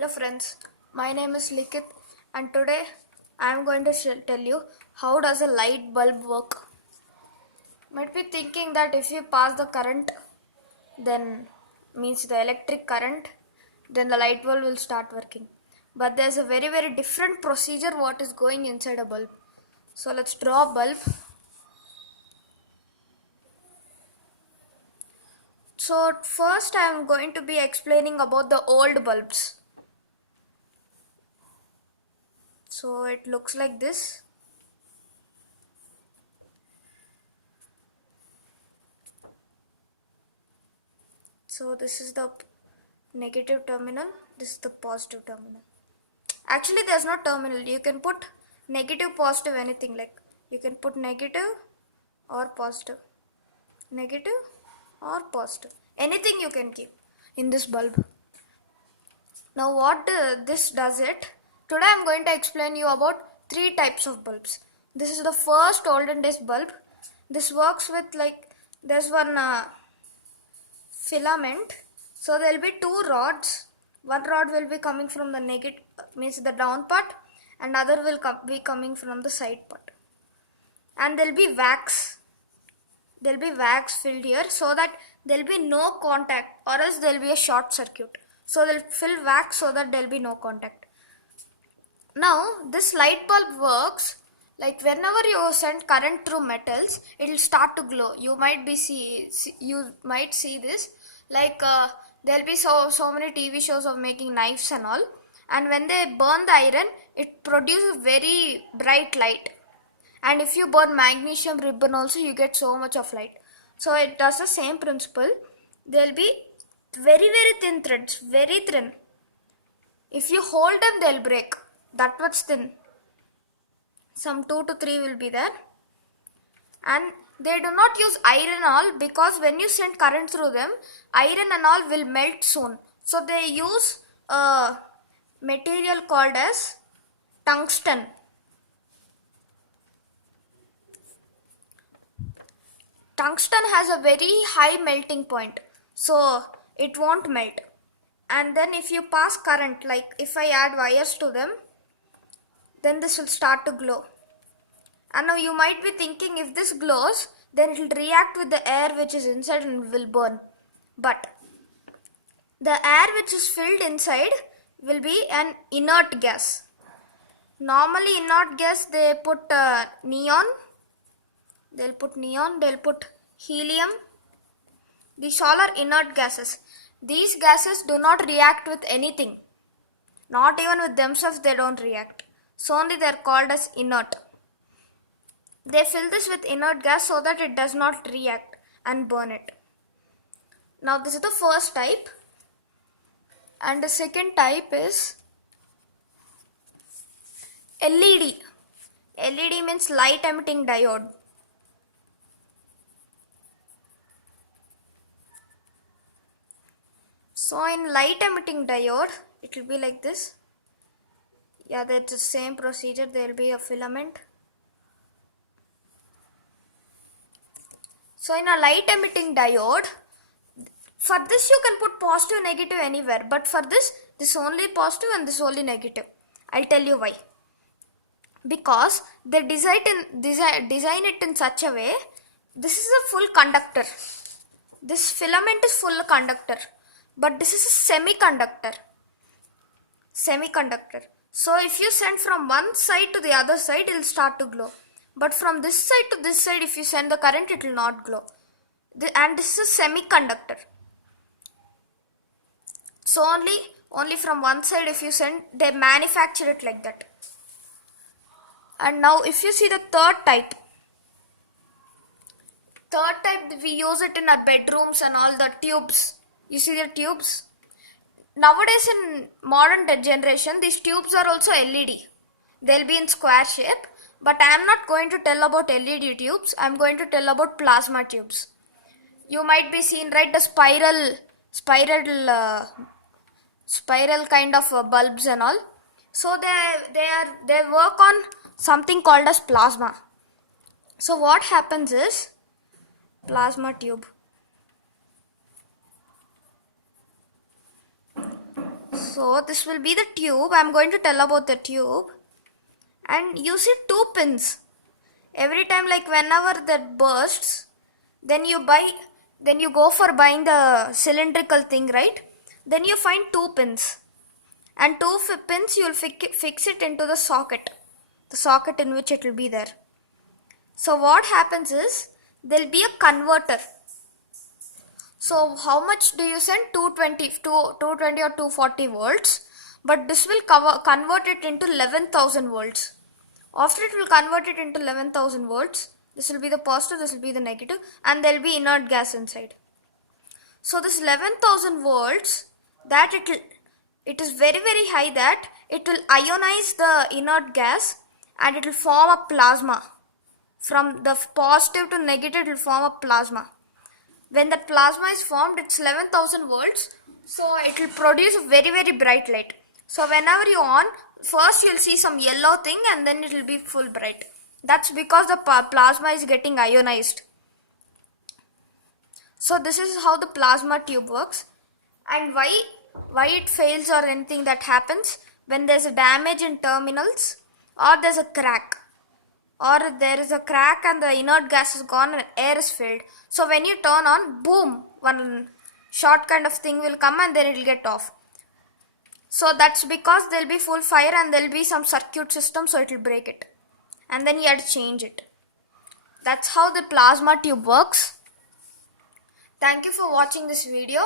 Hello friends, my name is Likit and today I am going to tell you how does a light bulb work. Might be thinking that if you pass the current, then means the electric current, then the light bulb will start working. But there's a very different procedure what is going inside a bulb. So let's draw a bulb. So first I am going to be explaining about the old bulbs. So it looks like this. So this is the negative terminal, this is the positive terminal. Actually there's no terminal, you can put negative, positive, anything, like you can put negative or positive, negative or positive, anything you can keep in this bulb. Now what this does it, today I'm going to explain you about three types of bulbs. This is the first olden days bulb. This works with there's one filament. So there will be two rods. One rod will be coming from the negative, means the down part, and other will be coming from the side part. And there will be wax. There will be wax filled here so that there will be no contact, or else there will be a short circuit. So they will fill wax so that there will be no contact. Now this light bulb works like whenever you send current through metals, it will start to glow. You might see this, there'll be so many TV shows of making knives and all, and when they burn the iron, it produces very bright light. And if you burn magnesium ribbon also, you get so much of light. So it does the same principle. There'll be very thin threads, very thin. If you hold them, they'll break. That much thin. Some 2 to 3 will be there. And they do not use iron all, because when you send current through them, iron and all will melt soon. So they use a material called as tungsten. Tungsten has a very high melting point, so it won't melt. And then if you pass current, like if I add wires to them, then this will start to glow. And now you might be thinking, if this glows, then it will react with the air which is inside and will burn. But the air which is filled inside will be an inert gas. Normally inert gas, they put neon, they'll put helium. These all are inert gases. These gases do not react with anything. Not even with themselves they don't react. So only they are called as inert. They fill this with inert gas so that it does not react and burn it. Now this is the first type. And the second type is LED. LED means light emitting diode. So in light emitting diode, it will be like this. Yeah, that's the same procedure. There will be a filament. So in a light emitting diode, for this you can put positive, negative anywhere. But for this only positive and this only negative. I'll tell you why. Because they design it in such a way, this is a full conductor. This filament is full conductor. But this is a semiconductor. So if you send from one side to the other side, it will start to glow. But from this side to this side, if you send the current, it will not glow. And this is a semiconductor. So only from one side if you send, they manufacture it like that. And now if you see the third type, we use it in our bedrooms and all the tubes. You see the tubes? Nowadays in modern generation, these tubes are also LED. They'll be in square shape. But I am not going to tell about LED tubes. I am going to tell about plasma tubes. You might be seen, right, the spiral kind of bulbs and all. So they work on something called as plasma. So what happens is, plasma tube. So this will be the tube. I'm going to tell about the tube. And you see two pins. Every time, like whenever that bursts, then you go for buying the cylindrical thing, right? Then you find two pins. And two pins you will fix it into the socket in which it will be there. So what happens is, there will be a converter. So how much do you send? 220 or 240 volts, but this will convert it into 11,000 volts. After it will convert it into 11,000 volts, this will be the positive, this will be the negative, and there will be inert gas inside. So this 11,000 volts, that it is very high, that it will ionize the inert gas and it will form a plasma. From the positive to negative, it will form a plasma. When that plasma is formed, it's 11,000 volts, so it will produce a very bright light. So whenever you on, first you'll see some yellow thing and then it will be full bright. That's because the plasma is getting ionized. So this is how the plasma tube works. And why it fails or anything that happens when there's a damage in terminals, or there's a crack, or there is a crack and the inert gas is gone and air is filled. So when you turn on, boom, one short kind of thing will come and then it will get off. So that's because there will be full fire and there will be some circuit system, so it will break it. And then you have to change it. That's how the plasma tube works. Thank you for watching this video.